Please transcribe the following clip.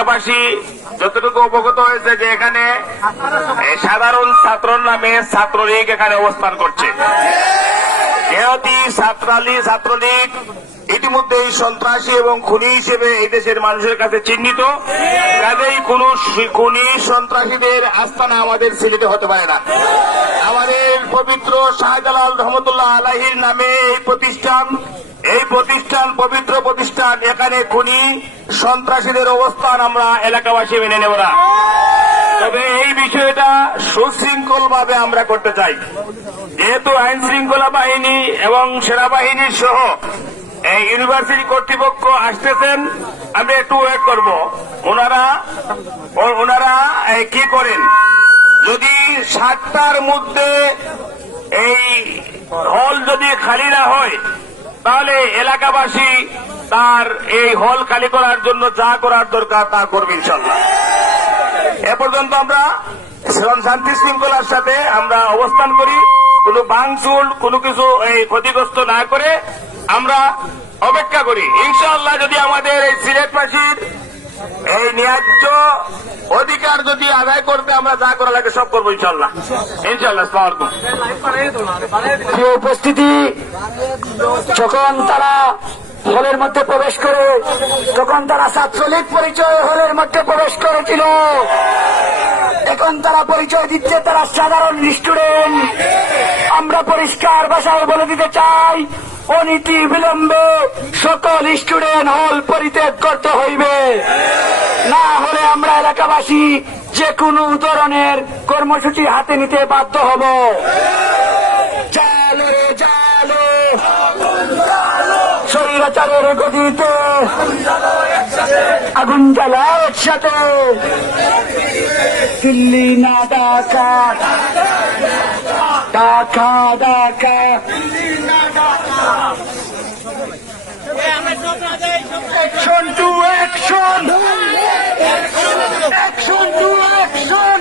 এলাকাবাসী যতটুকু অবগত হয়েছে যে এখানে সাধারণ ছাত্রর নামে ছাত্রলীগ এখানে অবস্থান করছে। যেহেতু ছাত্রলীগ ইতিমধ্যেই সন্ত্রাসী এবং খুনি হিসেবে এই দেশের মানুষের কাছে চিহ্নিত, কাজেই কোন খুনি সন্ত্রাসীদের আস্তানা আমাদের সিলেটে হতে পারে না। আমাদের পবিত্র শাহজালাল রহমতুল্লাহ আলাইহির নামে এই প্রতিষ্ঠান পবিত্র প্রতিষ্ঠান, এখানে খুনি সন্ত্রাসীদের অবস্থান আমরা এলাকাবাসী মেনে নেব না। তবে এই বিষয়টা সুশৃঙ্খল ভাবে আমরা করতে চাই। যেহেতু আইন শৃঙ্খলা বাহিনী এবং সেনাবাহিনীর সহ এই ইউনিভার্সিটি কর্তৃপক্ষ আসতেছেন, আমরা একটু ওয়েট করব। ওনারা কি করেন, যদি 7টার মধ্যে এই হল যদি খালি না হয় তাহলে এলাকাবাসী তার এই হল খালি করার জন্য যা করার দরকার তা করবে ইনশাল্লাহ। এ পর্যন্ত আমরা শান্তি শৃঙ্খলার সাথে আমরা অবস্থান করি, কোনো ভাঙচুর কোনো কিছু এই ক্ষতিগ্রস্ত না করে আমরা অপেক্ষা করি। ইনশাআল্লাহ যদি আমাদের এই সিলেটবাসীর এই ন্যায্য অধিকার যদি আদায় করতে আমরা যা করা লাগে সব করবো ইনশাআল্লাহ। আসসালামু আলাইকুম। উপস্থিতি, যখন তারা হলের মধ্যে প্রবেশ করে, তখন তারা ছাত্রলীগ পরিচয় হলের মধ্যে প্রবেশ করেছিল। এখন তারা পরিচয় দিচ্ছে তারা সাধারণ স্টুডেন্ট। আমরা পরিষ্কার ভাষায় বলে দিতে চাই, অনীতি বিলম্বে সকল স্টুডেন্ট হল পরিত্যাগ করতে হইবে, না হলে আমরা এলাকাবাসী যে কোনো ধরনের কর্মসূচি হাতে নিতে বাধ্য হব। জালো রে জালো, স্বৈরাচারের গদিতে আগুন জ্বালা একসাথে, দিল্লি না Dhaka, Dhaka Dhaka. Action to action! Action to action!